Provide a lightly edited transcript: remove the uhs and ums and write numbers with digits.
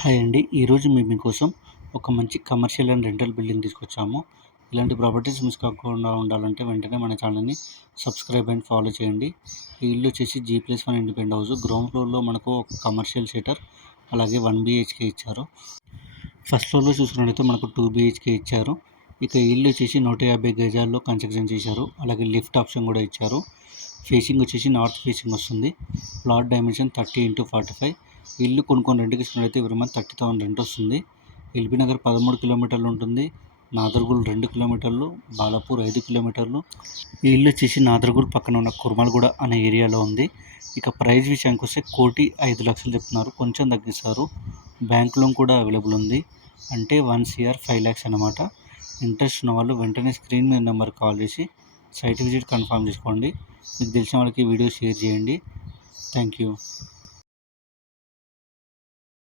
Hi అండి. ఈరోజు మేము మీకోసం ఒక మంచి కమర్షియల్ అండ్ రెంటల్ బిల్డింగ్ తీసుకొచ్చాము. ఇలాంటి ప్రాపర్టీస్ మిస్ కాకుండా ఉండాలంటే వెంటనే మన ఛానల్‌ని సబ్స్క్రైబ్ అండ్ ఫాలో చేయండి. ఈ ఇల్లు వచ్చేసి G+1 ఇండిపెండెంట్ హౌస్. గ్రౌండ్ ఫ్లోర్‌లో మనకు ఒక కమర్షియల్ షెటర్ అలాగే 1 BHK ఇచ్చారు. ఫస్ట్ ఫ్లోర్‌లో చూసుకున్నట్లయితే మనకు 2 BHK ఇచ్చారు. ఇక ఈ ఇల్లు వచ్చేసి 150 గజాల్లో కన్స్ట్రక్షన్ చేశారు. అలాగే లిఫ్ట్ ఆప్షన్ కూడా ఇచ్చారు. ఫేసింగ్ వచ్చేసి నార్త్ ఫేసింగ్ వస్తుంది. Plot dimension 30x45. ఇల్లు కొనుక్కొని రెంట్‌కి ఇస్తున్నట్లయితే ఎవ్రీ మంత్ 30,000 రెంట్ వస్తుంది. ఎల్బీ నగర్ 13 కిలోమీటర్లు ఉంటుంది. నాదర్గూల్ 2 కిలోమీటర్లు, బాలాపూర్ 5 కిలోమీటర్లు. ఈ ఇల్లు వచ్చేసి నాదర్గూల్ పక్కన ఉన్న కుర్మల్గూడ అనే ఏరియాలో ఉంది. ఇక ప్రైస్ విషయానికి వస్తే 1,05,00,000 చెప్తున్నారు. కొంచెం తగ్గిస్తారు. బ్యాంక్ లోన్ కూడా అవైలబుల్ ఉంది. అంటే 1,05,00,000 అన్నమాట. ఇంట్రెస్ట్ ఉన్న వాళ్ళు వెంటనే స్క్రీన్ మీద నెంబర్కి కాల్ చేసి సైట్ విజిట్ కన్ఫర్మ్ చేసుకోండి. మీకు తెలిసిన వాళ్ళకి వీడియో షేర్ చేయండి. Thank you.